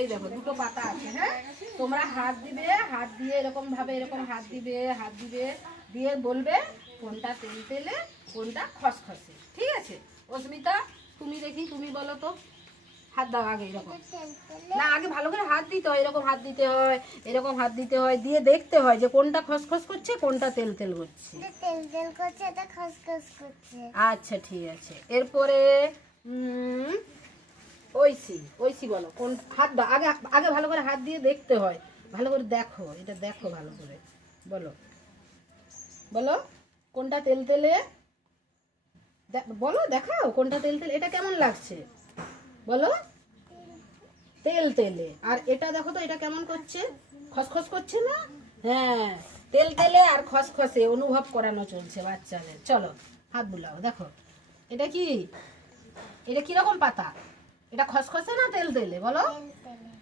এই দেখো দুটো পাতা আছে। হ্যাঁ, তোমরা হাত দিবে, হাত দিয়ে এরকম ভাবে এরকম হাত দিবে দিয়ে বলবে কোনটা তেলতেলে কোনটা খসখসে। ঠিক আছে অস্মিতা, তুমি দেখি তুমি বলো তো। হাত দাও আগে এরকম, না আগে ভালো করে হাত দিতে হয়, এরকম হাত দিতে হয়, এরকম হাত দিতে হয়, দিয়ে দেখতে হয় যে কোনটা খসখস করছে কোনটা তেল তেল করছে। তেল তেল করছে, এটা খসখস করছে। আচ্ছা ঠিক আছে, এরপরে ঐশী বলো কোন হাত দাও আগে, আগে ভালো করে হাত দিয়ে দেখতে হয়, ভালো করে দেখো, এটা দেখো ভালো করে, বলো বলো কোনটা তেল তেলে, বলো দেখাও কোনটা তেল তেলে, এটা কেমন লাগছে বলো, তেল তেলে। আর এটা দেখো তো এটা কেমন করছে, খসখস করছে না? হ্যাঁ, তেল তেলে আর খসখসে অনুভব করানো চলছে বাচ্চাদের। চলো হাত বুলাও, দেখো এটা কি, এটা কিরকম পাতা, এটা খসখসে না তেল তেলে বলো?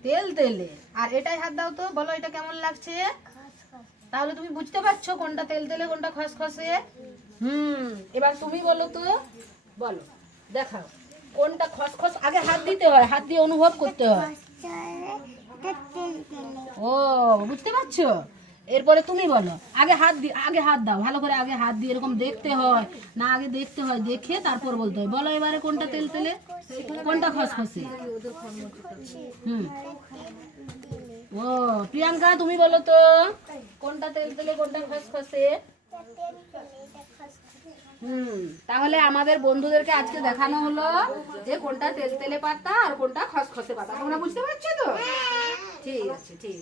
তেল তেলে। আর এটাই হাত দাও তো, বলো এটা কেমন লাগছে? তাহলে তুমি বুঝতে পারছো কোনটা তেল তেলে কোনটা খসখসে? এবার তুমি বলো তো, বলো দেখাও কোনটা খসখস, আগে হাত দিতে হয়, হাত দিয়ে অনুভব করতে হয়। ও বুঝতে পারছো? এরপরে তুমি বলো, আগে হাত দাও ভালো করে, আগে হাত দিয়ে এরকম দেখতে হয়, না আগে দেখতে হয়, দেখে তারপর বলতে হয়। বলো এবারে কোনটা তেল তেলে কোনটা খসখসে? ও প্রিয়াঙ্কা তুমি বলো তো, কোনটা তেল তেলে কোনটা খসখসে? তাহলে আমাদের বন্ধুদেরকে আজকে দেখানো হলো যে কোনটা তেল তেলে পাতা আর কোনটা খসখসে পাতা। তোমরা বুঝতে পারছো তো? ঠিক আছে, ঠিক আছে।